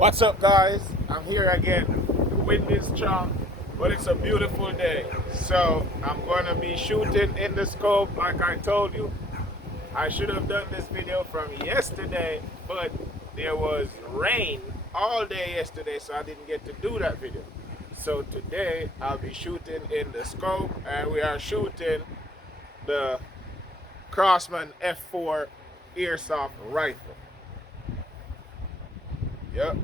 What's up, guys? I'm here again. The wind is strong, but it's a beautiful day. So I'm going to be shooting in the scope like I told you. I should have done this video from yesterday, but there was rain all day yesterday, so I didn't get to do that video. So today I'll be shooting in the scope, and we are shooting the Crossman F4 airsoft rifle. Yep.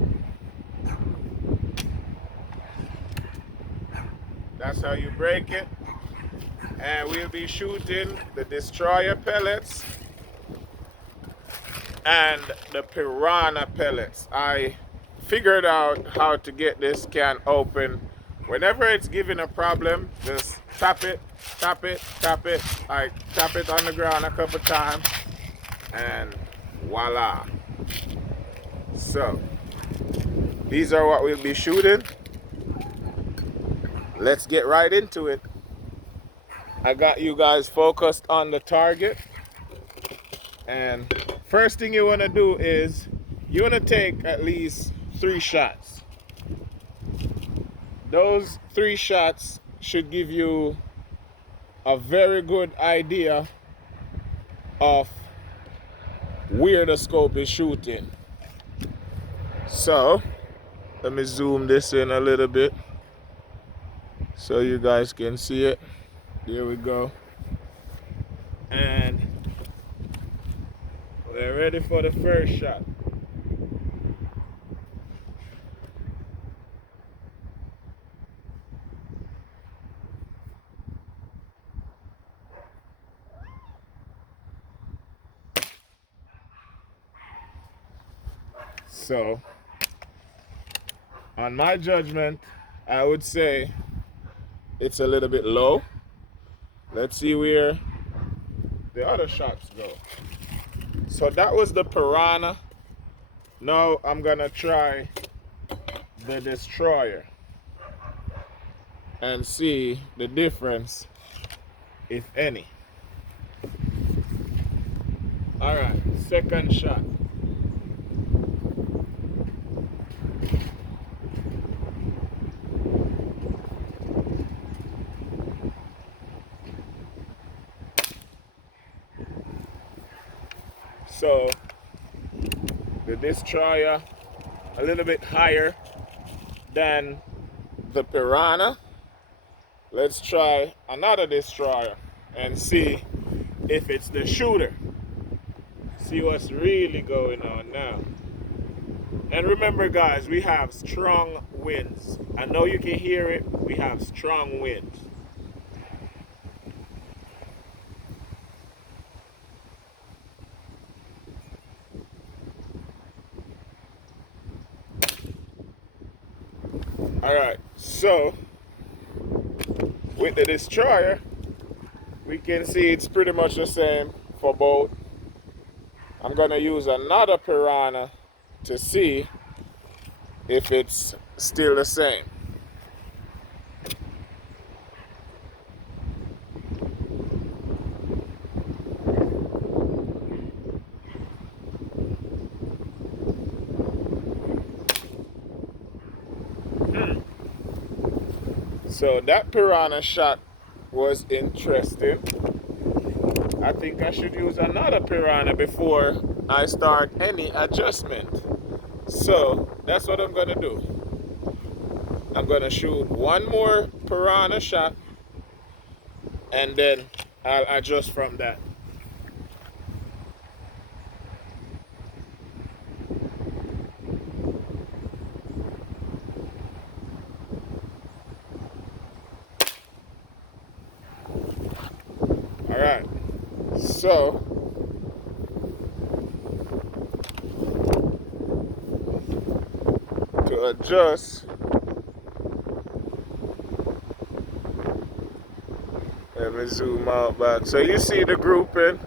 That's how you break it. And we'll be shooting the destroyer pellets and the piranha pellets. I figured out how to get this can open. Whenever it's giving a problem, just tap it, tap it, tap it. I tap it on the ground a couple times and voila. So these are what we'll be shooting. Let's get right into it. I got you guys focused on the target, and first thing you want to do is you want to take at least 3 shots. Those 3 shots should give you a very good idea of where the scope is shooting. So let me zoom this in a little bit so you guys can see it. There we go. And we're ready for the first shot. So, on my judgment, I would say it's a little bit low. Let's see where the other shots go. So that was the piranha. Now I'm gonna try the destroyer and see the difference, if any. All right, second shot. So the destroyer a little bit higher than the piranha. Let's try another destroyer and see if it's the shooter. See what's really going on now. And remember, guys, we have strong winds. I know you can hear it. We have strong winds. All right, so with the destroyer, we can see it's pretty much the same for both. I'm gonna use another piranha to see if it's still the same. So that piranha shot was interesting. I think I should use another piranha before I start any adjustment. So that's what I'm gonna do. I'm gonna shoot one more piranha shot and then I'll adjust from that. All right, so to adjust, let me zoom out back. So you see the grouping,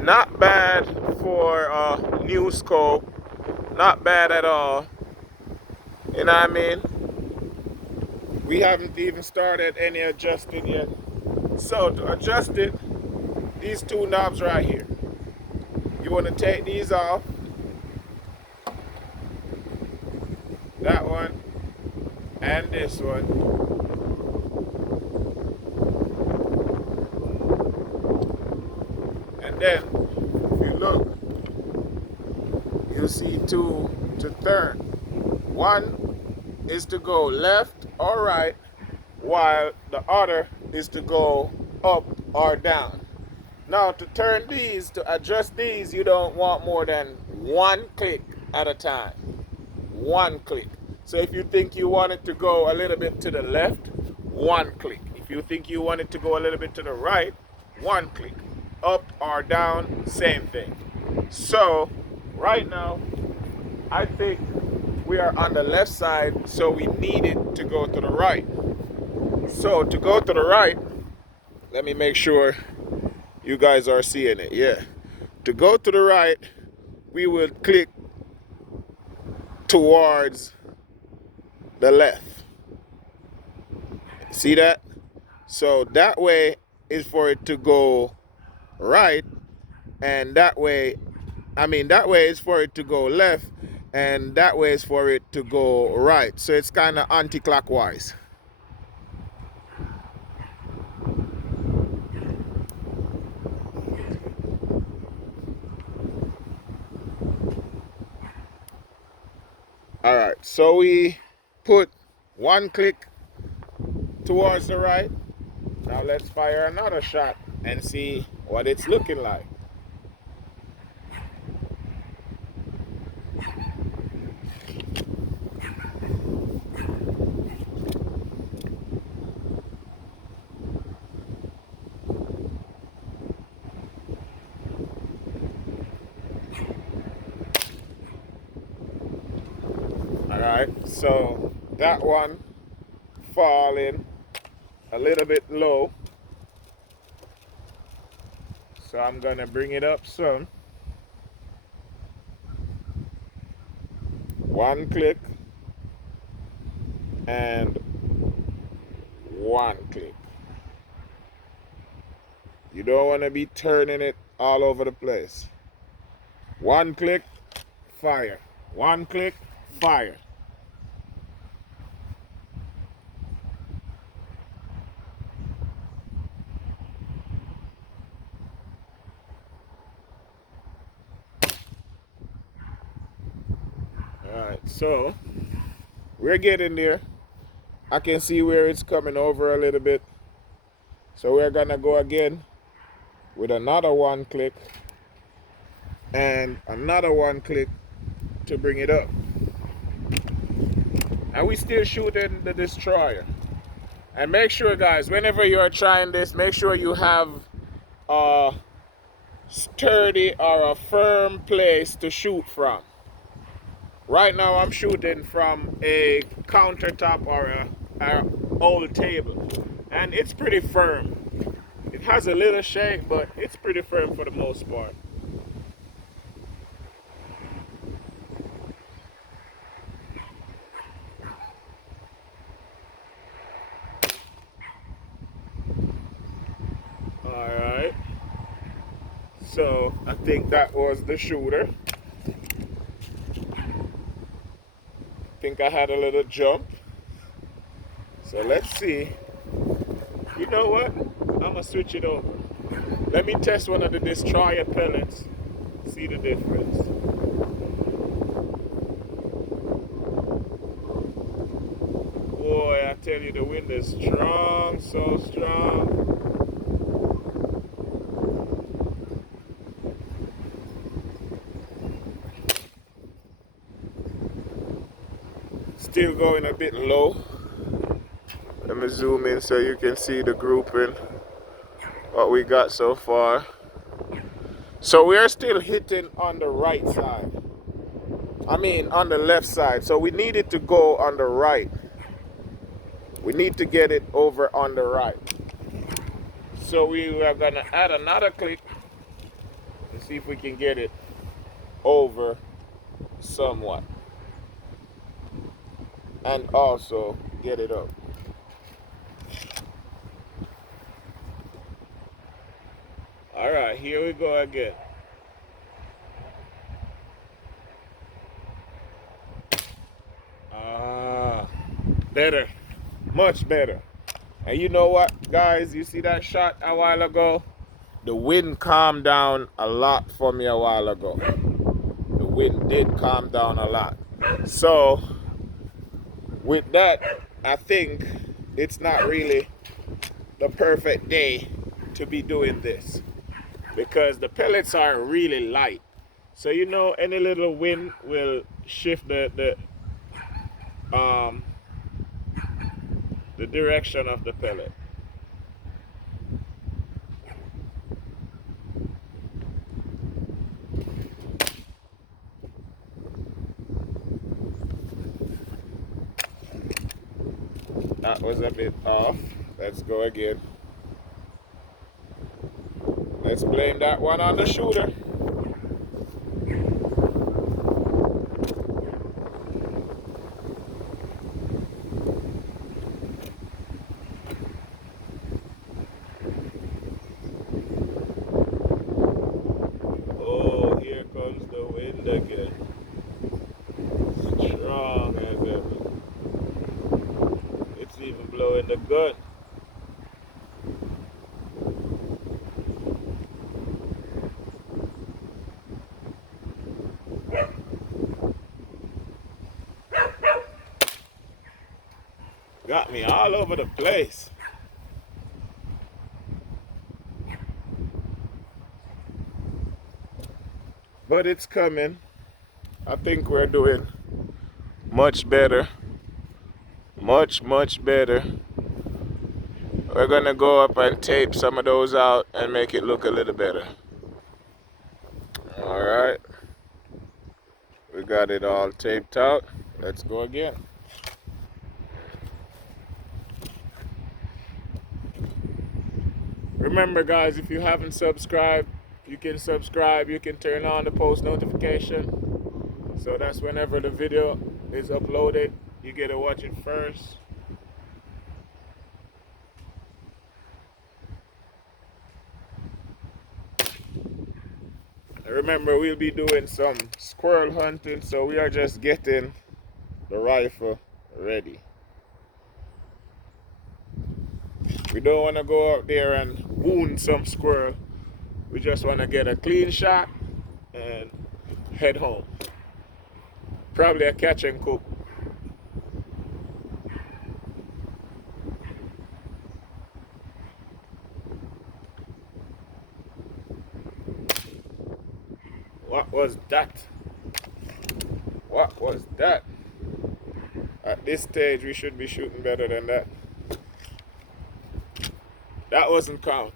not bad for a new scope, not bad at all. You know what I mean? We haven't even started any adjusting yet. So to adjust it, these 2 knobs right here, you want to take these off that one, and this one. And then, if you look, you see two to turn. One is to go left or right, while the other is to go up or down. Now, to turn these, to adjust these, you don't want more than one click at a time. One click. So if you think you want it to go a little bit to the left, one click. If you think you want it to go a little bit to the right, one click. Up or down, same thing. So right now, I think we are on the left side, so we need it to go to the right. So to go to the right, let me make sure you guys are seeing it. Yeah. To go to the right, we will click towards the left. See that? So that way is for it to go right, and that way, that way is for it to go left, and that way is for it to go right. So it's kind of anti-clockwise. All right, so we put one click towards the right. Now let's fire another shot and see what it's looking like. All right, so that one falling a little bit low. So I'm gonna bring it up some. One click and one click. You don't want to be turning it all over the place. One click, fire. One click, fire. Alright, so we're getting there. I can see where it's coming over a little bit. So we're gonna go again with another one click and another one click to bring it up. And we still shooting the destroyer. And make sure, guys, whenever you're trying this, make sure you have a sturdy or a firm place to shoot from. Right now I'm shooting from a countertop or a old table, and it's pretty firm. It has a little shake, but it's pretty firm for the most part. Alright, so I think that was the shooter. I think I had a little jump. So let's see. You know what? I'm gonna switch it over. Let me test one of the destroyer pellets. See the difference. Boy, I tell you, the wind is strong, so strong. Still going a bit low. Let me zoom in so you can see the grouping, what we got so far. So we are still hitting on the right side. On the left side. So we need it to go on the right. We need to get it over on the right. So we are gonna add another click and see if we can get it over somewhat. And also get it up. All right, here we go again. better, much better. And you know what, guys? You see that shot a while ago? The wind calmed down a lot for me a while ago. The wind did calm down a lot. So, with that, I think it's not really the perfect day to be doing this, because the pellets are really light. So you know, any little wind will shift the direction of the pellet. That was a bit off. Let's go again. Let's blame that one on the shooter. Oh, here comes the wind again. Strong as ever. It's even blowing the gun. Got me all over the place. But it's coming. I think we're doing much better. Much, much better. We're gonna go up and tape some of those out and make it look a little better. Alright. We got it all taped out. Let's go again. Remember, guys, if you haven't subscribed, you can subscribe. You can turn on the post notification. So that's whenever the video is uploaded, you get to watch it first. Remember, we'll be doing some squirrel hunting, so we are just getting the rifle ready. We don't want to go out there and wound some squirrel. We just want to get a clean shot and head home. Probably a catch and cook. What was that? What was that? At this stage, we should be shooting better than that. That wasn't count.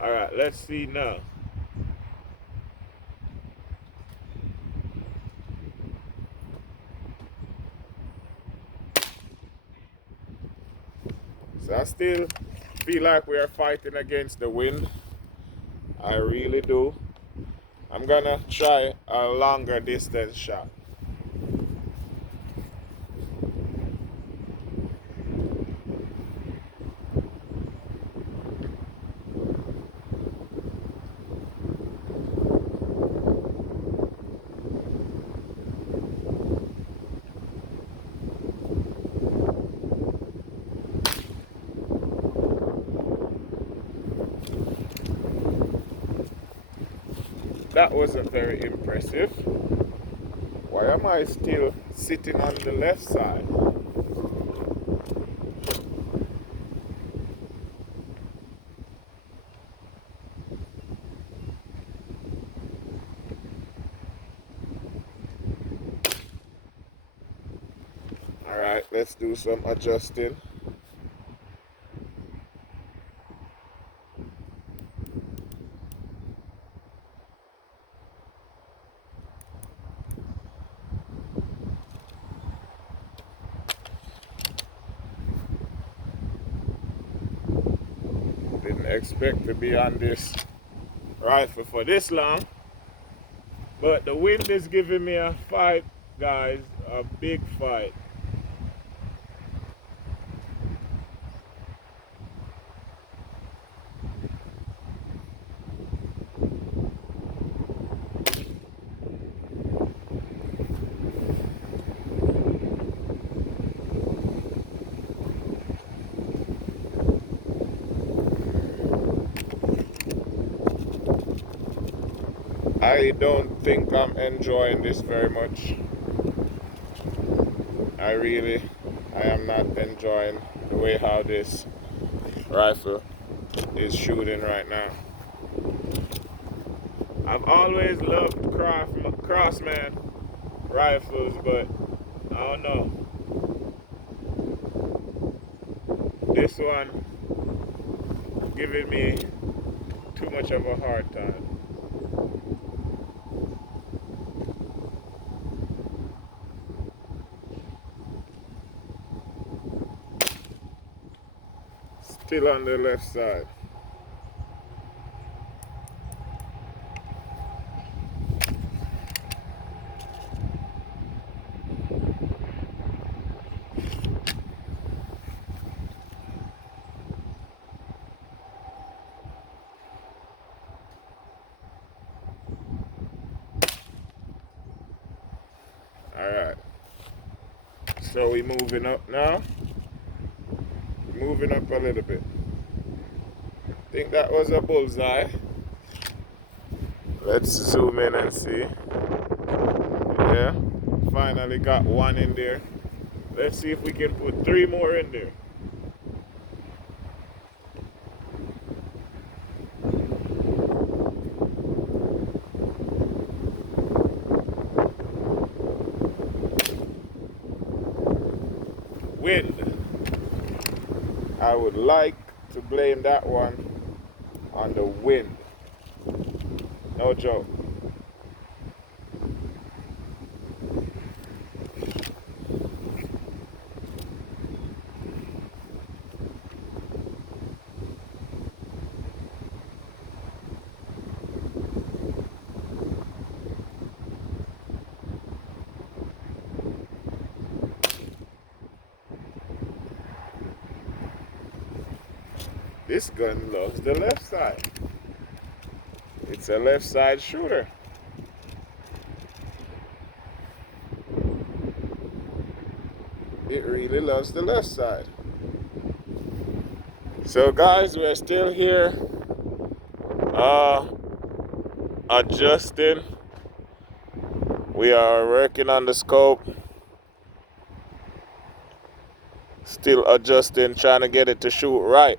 Alright, let's see now. So I still feel like we are fighting against the wind. I really do. I'm gonna try a longer distance shot. That wasn't very impressive. Why am I still sitting on the left side? Alright, let's do some adjusting. Didn't expect to be on this rifle for this long, but the wind is giving me a fight, guys, a big fight. I don't think I'm enjoying this very much. I am not enjoying the way how this rifle is shooting right now. I've always loved crossman rifles, but I don't know. This one giving me too much of a hard time. Still on the left side. Alright. So we moving up now. Moving up a little bit. I think that was a bullseye. Let's zoom in and see. Yeah, finally got one in there. Let's see if we can put 3 more in there. Wind. I would like to blame that one on the wind. No joke. This gun loves the left side. It's a left side shooter. It really loves the left side. So guys, we're still here adjusting. We are working on the scope. Still adjusting, trying to get it to shoot right.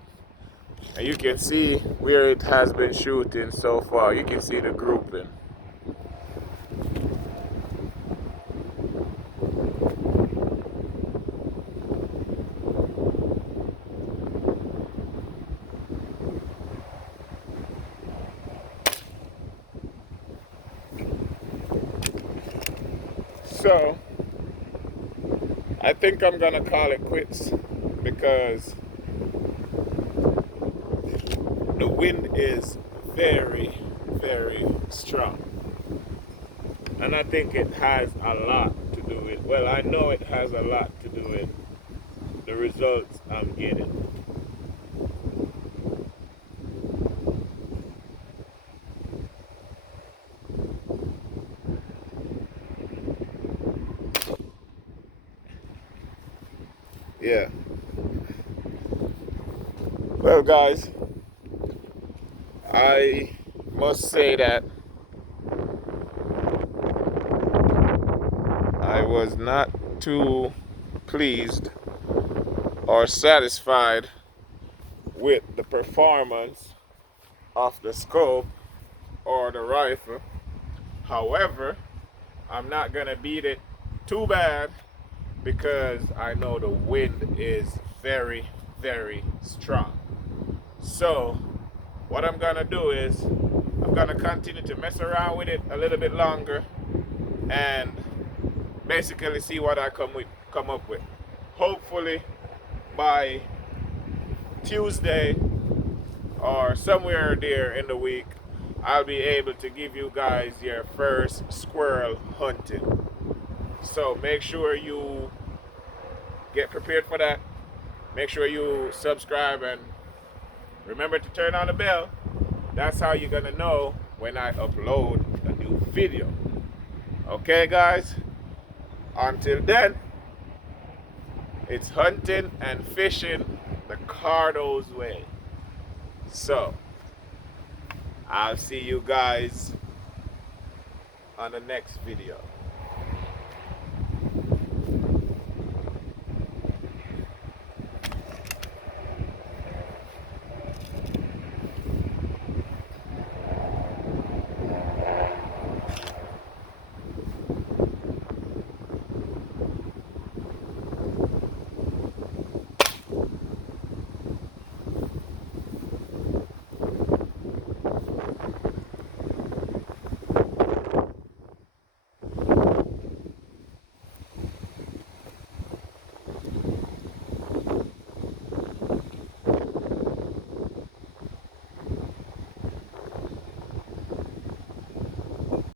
And you can see where it has been shooting so far. You can see the grouping. So I think I'm gonna call it quits because the wind is very, very strong. And I think it has a lot to do with, well, I know it has a lot to do with the results I'm getting. Yeah. Well, guys, I must say that I was not too pleased or satisfied with the performance of the scope or the rifle. However, I'm not gonna beat it too bad because I know the wind is very, very strong. So what I'm gonna do is I'm gonna continue to mess around with it a little bit longer and basically see what I come up with. Hopefully by Tuesday or somewhere there in the week, I'll be able to give you guys your first squirrel hunting. So make sure you get prepared for that. Make sure you subscribe and remember to turn on the bell. That's how you're gonna know when I upload a new video. Okay, guys? Until then, it's hunting and fishing the Cardo's way. So, I'll see you guys on the next video.